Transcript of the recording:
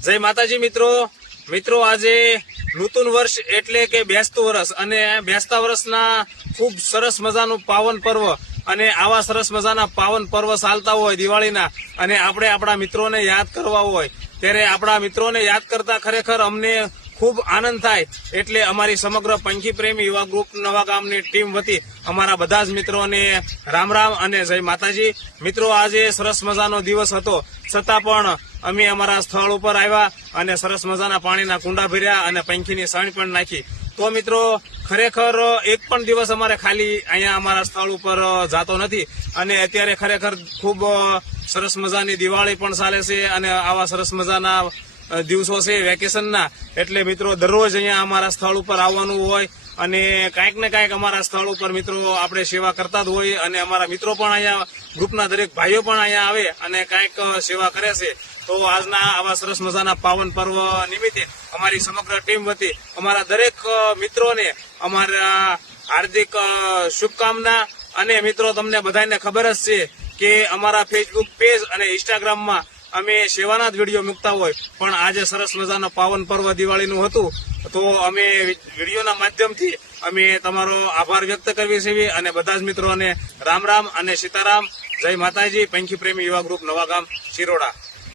જય માતાજી મિત્રો આજે નૂતન વર્ષ એટલે કે બેસતું વર્ષ અને બેસતા વર્ષના ખૂબ સરસ મજાનું પાવન પર્વ અને આવા સરસ મજાના પાવન પર્વ ચાલતા હોય દિવાળીના અને આપણે આપણા મિત્રોને યાદ કરવા હોય ત્યારે આપણા મિત્રોને યાદ કરતા ખરેખર અમને ખૂબ આનંદ થાય એટલે અમારી સમગ્ર પંખી પ્રેમી યુવા ગ્રુપ નવા ગામની ટીમ વતી અમારા બધા જ મિત્રોને રામ રામ અને જય માતાજી। મિત્રો આજે સરસ મજાનો દિવસ હતો છતાં પણ અમે અમારા સ્થળ ઉપર આવ્યા અને સરસ મજાના પાણીના કુંડા ભર્યા અને પંખીની સણ પણ નાખી। તો મિત્રો ખરેખર એક પણ દિવસ અમારે ખાલી અહીંયા અમારા સ્થળ ઉપર જાતો નથી અને અત્યારે ખરેખર ખૂબ સરસ મજાની દિવાળી પણ ચાલે છે અને આવા સરસ મજાના દિવસો છે વેકેશનના એટલે મિત્રો દરરોજ અહીંયા અમારા સ્થળ ઉપર આવવાનું હોય અને કાંઈક ને કાંઈક અમારા સ્થળ ઉપર મિત્રો આપણે સેવા કરતા જ હોય અને અમારા મિત્રો પણ અહીંયા ગ્રુપના દરેક ભાઈઓ પણ અહીંયા આવે અને કાંઈક સેવા કરે છે। તો આજના આવા સરસ મજાના પાવન પર્વ નિમિત્તે અમારી સમગ્ર ટીમ વતી અમારા દરેક મિત્રોને અમારા હાર્દિક શુભકામના। અને મિત્રો તમને બધાને ખબર જ છે કે અમારા ફેસબુક પેજ અને ઇન્સ્ટાગ્રામમાં અમે સેવાના જ વિડીયો મૂકતા હોય પણ આજે સરસ મજાનો પાવન પર્વ દિવાળીનું હતું તો અમે વિડીયોના માધ્યમથી અમે તમારો આભાર વ્યક્ત કરીએ છીએ અને બધા જ મિત્રોને રામ રામ અને સીતારામ। જય માતાજી। પંખી પ્રેમી યુવા ગ્રુપ નવા ગામ શિરોડા।